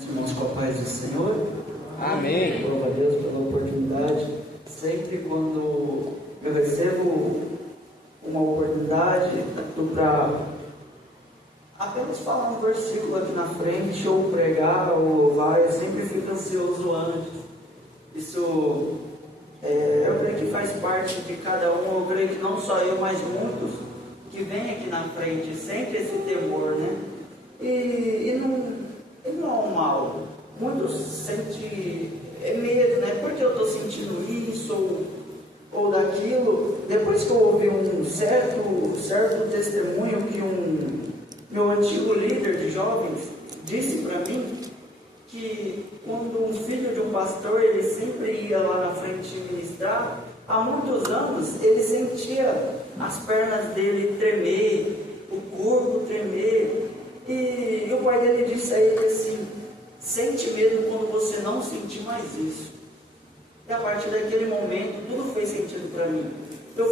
Irmãos, com a paz do Senhor. Amém. Louvo a Deus pela oportunidade. Sempre quando eu recebo uma oportunidade para apenas falar um versículo aqui na frente, ou pregar, ou louvar, eu sempre fico ansioso antes. Isso eu creio que faz parte de cada um. Eu creio que não só eu, mas muitos que vêm aqui na frente, sempre esse temor, né? E não é um mal. Muitos sentem medo, né? Porque eu estou sentindo isso ou daquilo. Depois que eu ouvi um certo testemunho que meu antigo líder de jovens disse para mim, que quando um filho de um pastor, ele sempre ia lá na frente ministrar, há muitos anos ele sentia as pernas dele tremer, o corpo tremer, e o pai dele disse a ele assim: sente medo quando você não sentir mais isso. E a partir daquele momento, tudo fez sentido para mim. Eu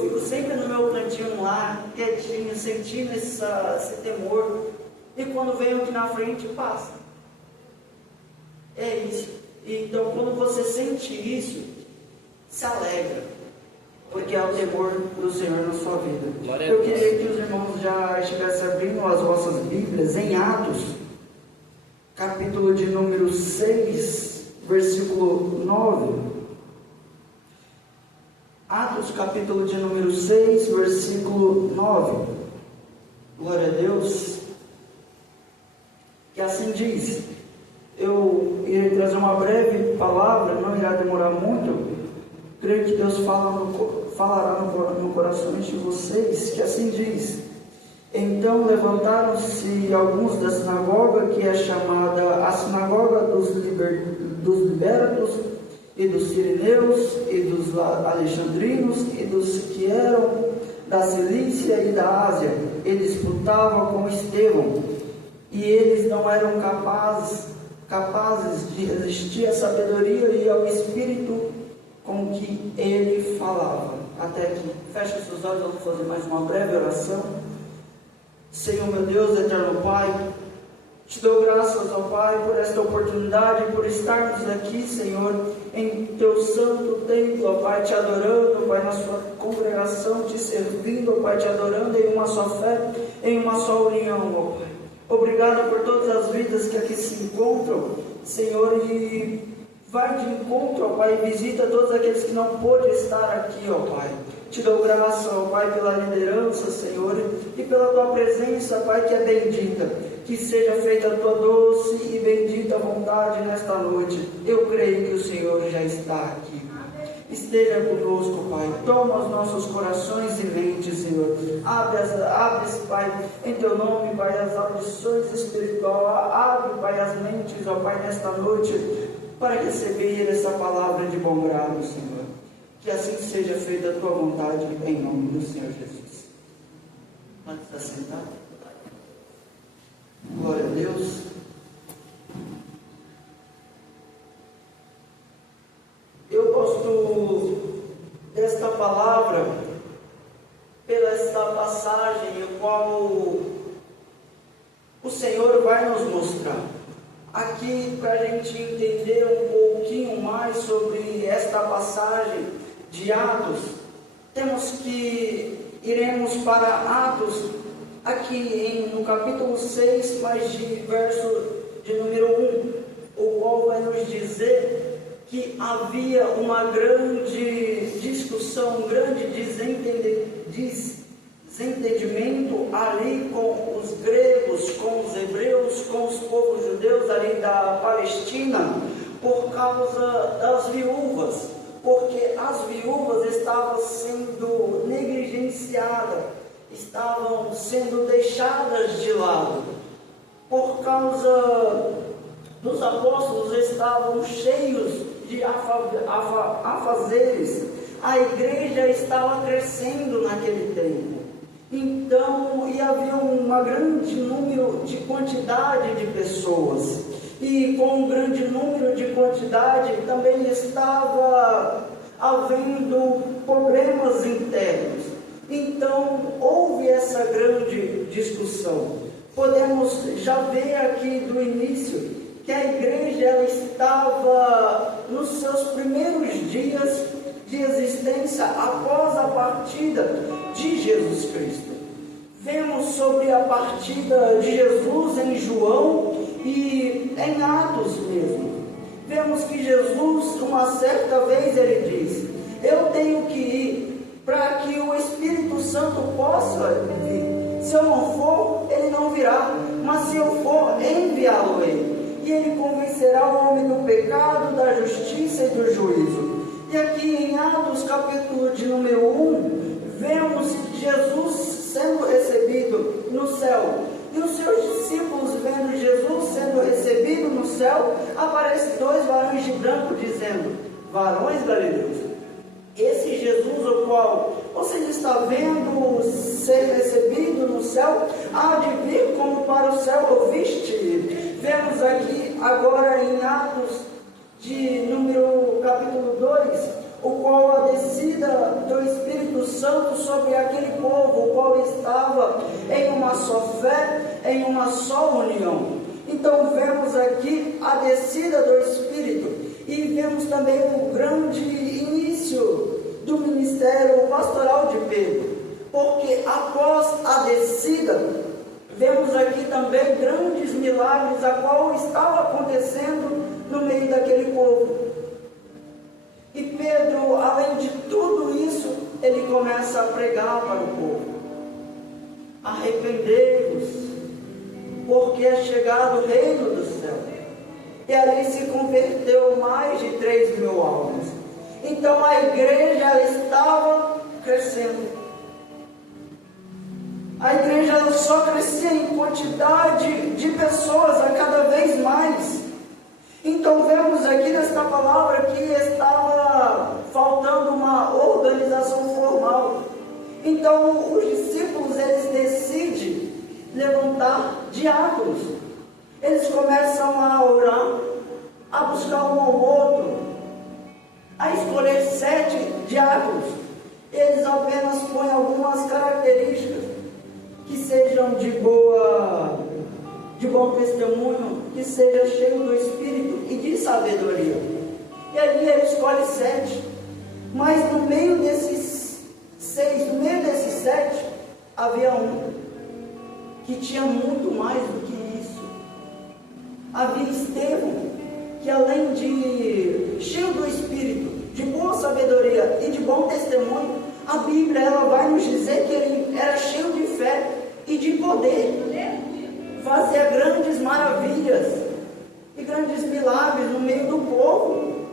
fico sempre no meu cantinho lá, quietinho, sentindo esse temor, e quando venho aqui na frente, passa. É isso. Então, quando você sente isso, se alegra, porque é o temor do Senhor na sua vida. Eu queria que os irmãos já estivessem abrindo as vossas Bíblias em Atos, capítulo de número 6, versículo 9. Atos, capítulo de número 6, versículo 9. Glória a Deus. Que assim diz. Eu irei trazer uma breve palavra, não irá demorar muito. Creio que Deus falará no coração de vocês, que assim diz. Então levantaram-se alguns da sinagoga, que é chamada a sinagoga dos libertos, e dos sirineus, e dos alexandrinos, e dos que eram da Cilícia e da Ásia, e disputavam com Estevão, e eles não eram capazes de resistir à sabedoria e ao Espírito com que ele falava. Até aqui. Feche seus olhos, vamos fazer mais uma breve oração. Senhor meu Deus, eterno Pai, te dou graças, ó Pai, por esta oportunidade, por estarmos aqui, Senhor, em Teu santo templo, ó Pai, te adorando, Pai, na sua congregação, te servindo, ó Pai, te adorando em uma só fé, em uma só união, ó Pai. Obrigado por todas as vidas que aqui se encontram, Senhor, e vai de encontro, ó Pai, e visita todos aqueles que não pôde estar aqui, ó Pai. Te dou graça, ó Pai, pela liderança, Senhor, e pela Tua presença, Pai, que é bendita. Que seja feita a Tua doce e bendita vontade nesta noite. Eu creio que o Senhor já está aqui. Esteja conosco, Pai. Toma os nossos corações e mentes, Senhor. Abre-se, Pai, em Teu nome, Pai, as audições espirituais. Abre, Pai, as mentes, ó Pai, nesta noite, para receber essa palavra de bom grado, Senhor. Que assim seja feita a Tua vontade, em nome do Senhor Jesus. Pode estar sentado? Glória a Deus. Eu gosto desta palavra, pela esta passagem, em qual o Senhor vai nos mostrar. Aqui, para a gente entender um pouquinho mais sobre esta passagem de Atos, iremos para Atos, aqui no capítulo 6, mas de verso de número 1, o qual vai nos dizer que havia uma grande discussão, um grande desentendimento ali com os gregos, com os hebreus, com os povos judeus ali da Palestina, por causa das viúvas, porque as viúvas estavam sendo negligenciadas, estavam sendo deixadas de lado, por causa dos apóstolos estavam cheios de afazeres. A igreja estava crescendo naquele tempo. Então, e havia uma grande número de quantidade de pessoas. E com um grande número de quantidade também estava havendo problemas internos. Então, houve essa grande discussão. Podemos já ver aqui do início que a igreja ela estava nos seus primeiros dias de existência após a partida de Jesus Cristo. Vemos sobre a partida de Jesus em João e em Atos mesmo. Vemos que Jesus, uma certa vez, ele diz: eu tenho que ir para que o Espírito Santo possa vir. Se eu não for, ele não virá, mas se eu for, enviá-lo-ei. E ele convencerá o homem do pecado, da justiça e do juízo. E aqui em Atos, capítulo de número 1, vemos Jesus sendo recebido no céu. E os seus discípulos, vendo Jesus sendo recebido no céu, aparecem dois varões de branco, dizendo: varões galileus, esse Jesus, o qual vocês estão vendo ser recebido no céu, há de vir como para o céu ouviste. Vemos aqui agora em Atos de número capítulo 2, o qual a descida do Espírito Santo sobre aquele povo, o qual estava em uma só fé, em uma só união. Então vemos aqui a descida do Espírito e vemos também o grande início do ministério pastoral de Pedro, porque após a descida, vemos aqui também grandes milagres, a qual estava acontecendo no meio daquele povo. E Pedro, além de tudo isso, ele começa a pregar para o povo: arrependei-vos, porque é chegado o reino do céu. E ali se converteu mais de 3.000 almas. Então a igreja estava crescendo. A igreja só crescia em quantidade de pessoas a cada vez mais. Então vemos aqui nesta palavra que estava faltando uma organização formal. Então os discípulos, eles decidem levantar diáconos. Eles começam a orar, a buscar um ao outro, a escolher 7 diáconos. Eles apenas põem algumas características: que sejam de bom testemunho, que seja cheio do Espírito e de sabedoria. E ali ele escolhe 7. Mas no meio desses 6, no meio desses 7, havia um que tinha muito mais do que isso. Havia Estevão, que além de cheio do Espírito, de boa sabedoria e de bom testemunho, a Bíblia ela vai nos dizer que ele era cheio de fé e de poder. Fazia grandes maravilhas e grandes milagres no meio do povo.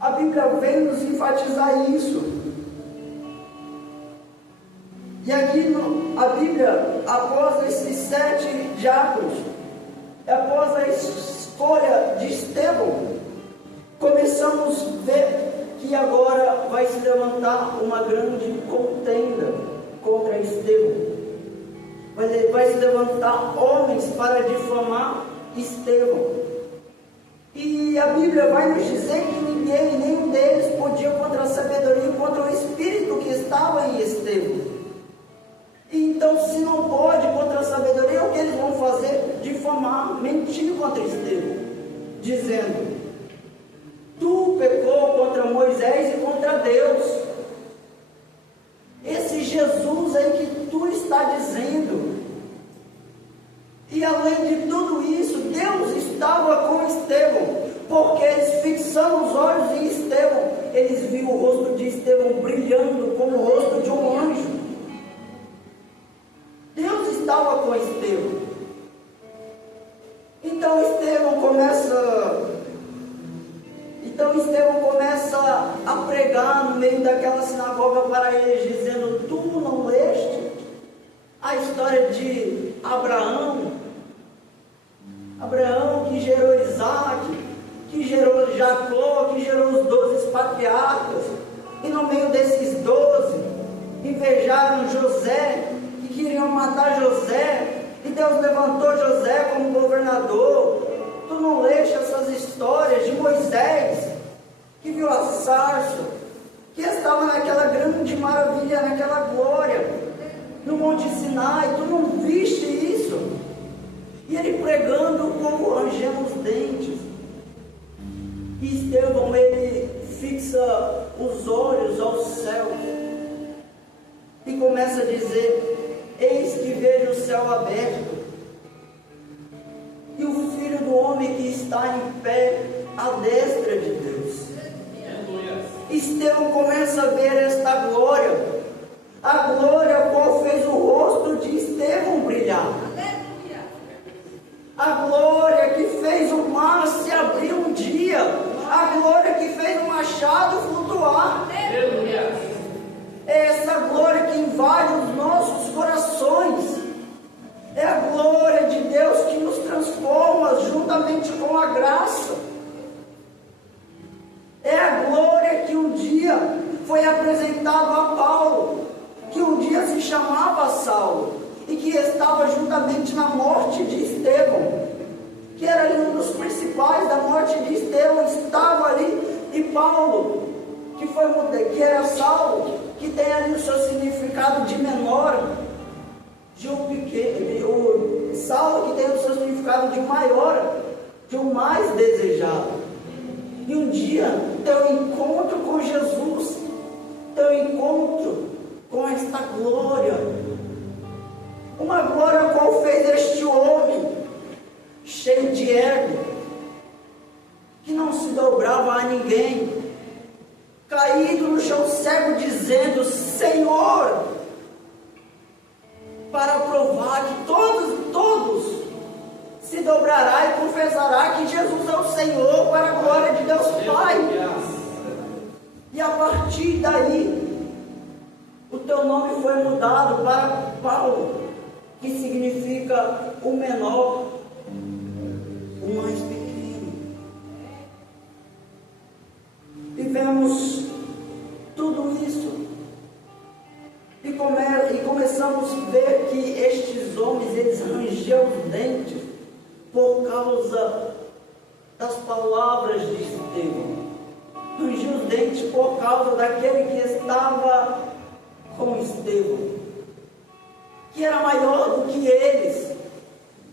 A Bíblia vem nos enfatizar isso. E aqui a Bíblia, após esses 7 diáconos, após a escolha de Estevão, começamos a ver que agora vai se levantar uma grande contenda contra Estevão. Vai se levantar homens para difamar Estevão. E a Bíblia vai nos dizer que nenhum deles podia contra a sabedoria e contra o Espírito que estava em Estevão. Então, se não pode contra a sabedoria, o que eles vão fazer? Difamar, mentir contra Estevão, dizendo: tu pecou contra Moisés e contra Deus. Esse Jesus aí que tu está dizendo. E além de tudo isso, Deus estava com Estevão, porque eles fixando os olhos em Estevão, eles viram o rosto de Estevão brilhando como o rosto de um anjo. Deus estava com Estevão. Então Estevão começa a pregar no meio daquela sinagoga para eles, dizendo: tu não leste a história de Abraão que gerou Isaac, que gerou Jacó, que gerou os 12 patriarcas, e no meio desses 12 invejaram José, que queriam matar José, e Deus levantou José como governador. Tu não leste essas histórias de Moisés, que viu a sarça, que estava naquela grande maravilha, naquela glória, no Monte Sinai? Tu não viste isso? E ele pregando como anjo. fixa os olhos ao céu e começa a dizer: eis que vejo o céu aberto e o Filho do Homem que está em pé à destra de Deus. Estevão começa a ver esta glória, a glória qual fez o rosto de Estevão brilhar, a glória que fez o mar se abrir um dia, a glória que fez o machado flutuar. É essa glória que invade os nossos corações. É a glória de Deus que nos transforma juntamente com a graça. É a glória que um dia foi apresentado a Paulo, que um dia se chamava Saulo e que estava juntamente na morte de Estevão, que era um dos principais da morte de Estevão, estava ali. E Paulo, que era Saulo, que tem ali o seu significado de menor, de um pequeno, o Saulo que tem o seu significado de maior, de um mais desejado. E um dia, teu encontro com Jesus, teu encontro com esta glória, uma glória qual fez este homem, cheio de ego, que não se dobrava a ninguém, caído no chão cego, dizendo: Senhor, para provar que todos se dobrará e confessará que Jesus é o Senhor, para a glória de Deus Pai. E a partir daí, o teu nome foi mudado para Paulo, que significa o menor, o mais pequeno. E vemos tudo isso. E começamos a ver que estes homens, eles rangeram os dentes por causa das palavras de Estevão. Rangiam os dentes por causa daquele que estava com Estevão, que era maior do que eles.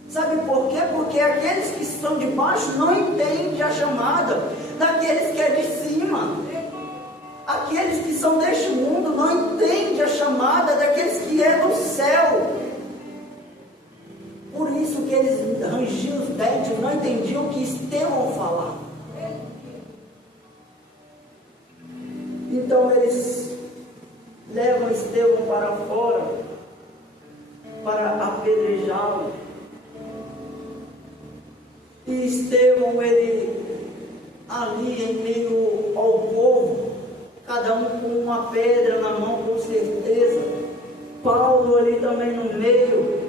Sabe por quê? Porque aqueles que estão de baixo não entendem a chamada daqueles que é de cima. Aqueles que são deste mundo não entendem a chamada daqueles que é do céu. Por isso que eles rangiam os dentes, não entendiam o que Estevão falava. Então eles levam Estevão para fora para apedrejá-lo. E Estevão, ele ali em meio ao povo, cada um com uma pedra na mão, com certeza. Paulo ali também no meio,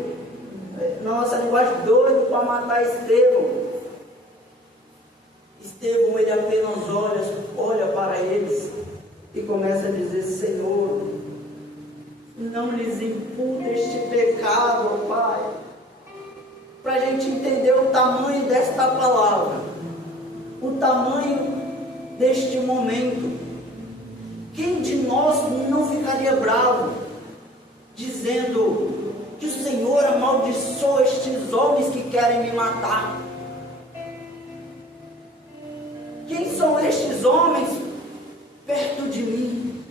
na nossa linguagem, doido para matar Estevão. Estevão, ele apenas olha para eles e começa a dizer: Senhor, não lhes imputa este pecado, Pai. Para a gente entender o tamanho desta palavra, o tamanho deste momento. Quem de nós não ficaria bravo, dizendo que o Senhor amaldiçoa estes homens que querem me matar? Quem são estes homens perto de mim?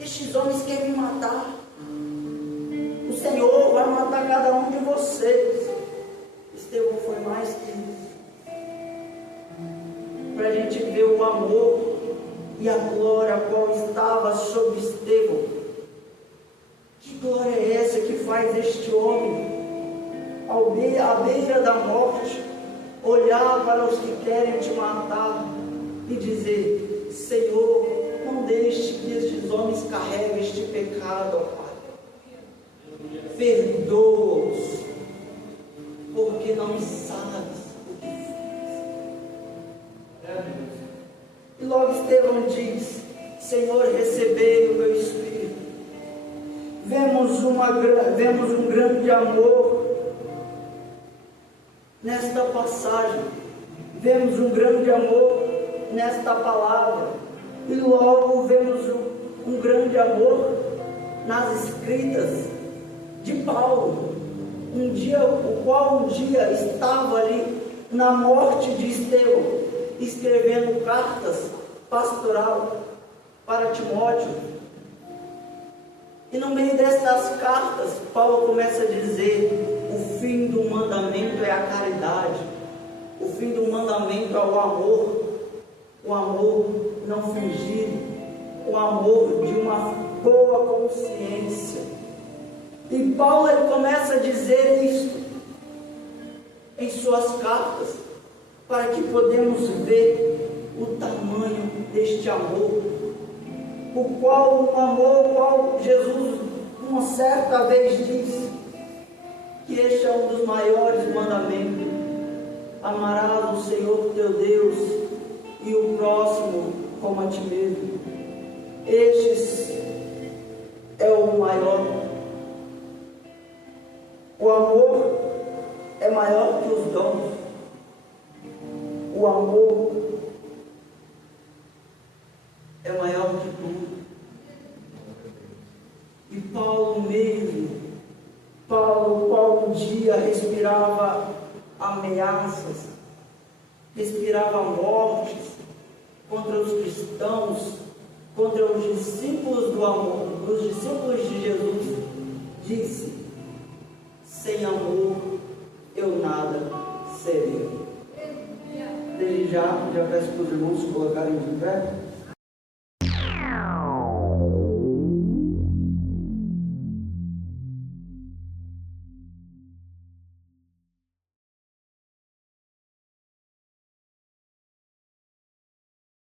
Estes homens querem me matar. O Senhor vai matar cada um de vocês. Estevão foi mais que isso. Para a gente ver o amor e a glória qual estava sobre Estevão. Que glória é essa que faz este homem, à beira da morte, olhar para os que querem te matar e dizer: Senhor, não deixe que estes homens carreguem este pecado, ó Pai. Perdoa-os, porque não sabes o que faz. E logo Estevão diz: Senhor, recebei o meu espírito. Vemos um grande amor nesta passagem. Vemos um grande amor nesta palavra. E logo vemos um grande amor nas escritas de Paulo. O qual um dia estava ali na morte de Estevão, escrevendo cartas pastoral para Timóteo. E no meio destas cartas, Paulo começa a dizer: o fim do mandamento é a caridade, o fim do mandamento é o amor não fingido, o amor de uma boa consciência. E Paulo ele começa a dizer isto em suas cartas, para que podemos ver o tamanho deste amor, o qual Jesus uma certa vez disse que este é um dos maiores mandamentos: amarás o Senhor teu Deus e o próximo como a ti mesmo. Este é o maior. O amor é maior que os dons. O amor é maior que tudo. E Paulo um dia respirava ameaças, respirava mortes contra os cristãos, contra os discípulos do amor, os discípulos de Jesus. Disse: sem amor eu nada serei. Desde já peço para os irmãos se colocarem de pé.